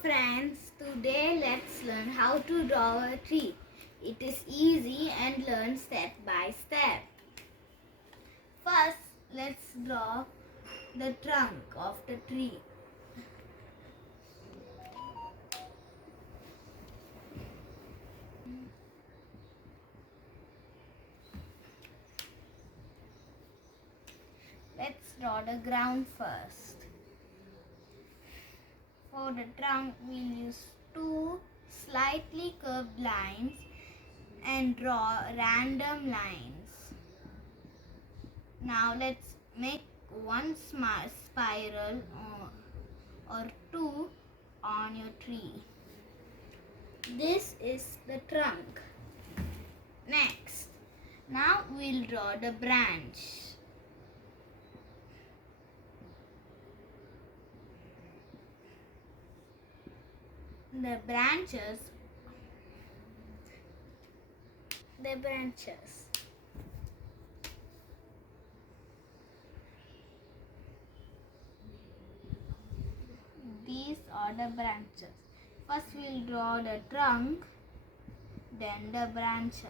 friends, today let's learn how to draw a tree. It is easy and learn step by step. First, let's draw the trunk of the tree. Let's draw the ground first. For the trunk, we'll use two slightly curved lines and draw random lines. Now let's make one spiral or two on your tree. This is the trunk. Next, now we'll draw the branch. The branches. These are the branches. First we'll draw the trunk, then the branches.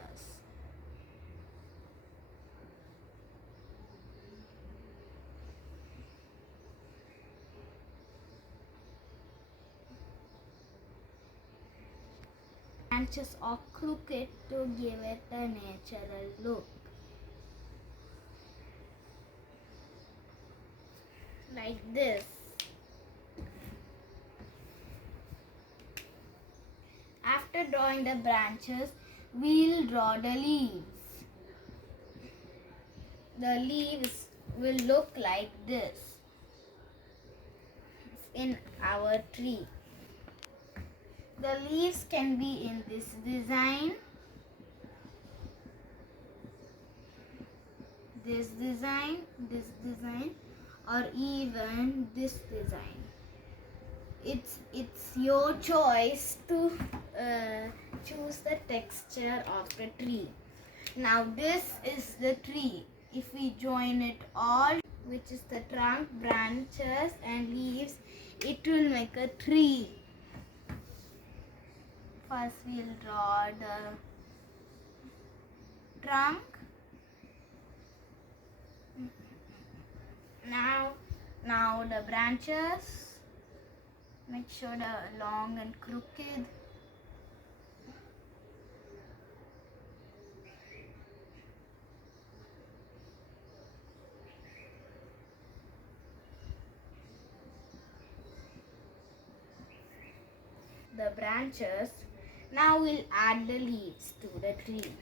Branches are crooked to give it a natural look. Like this. After drawing the branches, we'll draw the leaves. The leaves will look like this in our tree. The leaves can be in this design, this design, or even this design. It's your choice to choose the texture of the tree. Now this is the tree. If we join it all, which is the trunk, branches and leaves, it will make a tree. First we'll draw the trunk. Now the branches. Make sure they're long and crooked. The branches. Now we'll add the leaves to the tree.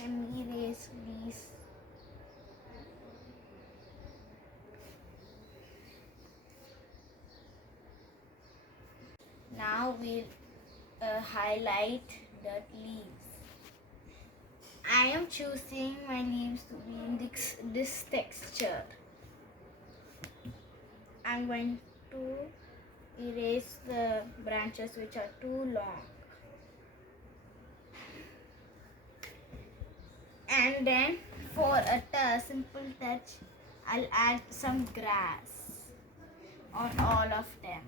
Let me erase these. Now we'll highlight the leaves. I am choosing my leaves to be in this texture. I'm going to erase the branches which are too long. And then for a simple touch, I'll add some grass on all of them.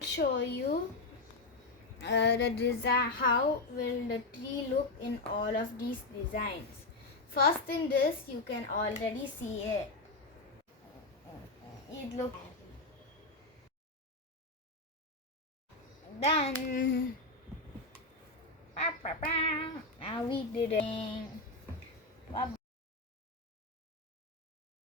Show you the design, how will the tree look in all of these designs. First in this, you can already see it. It looks done. Now we did it.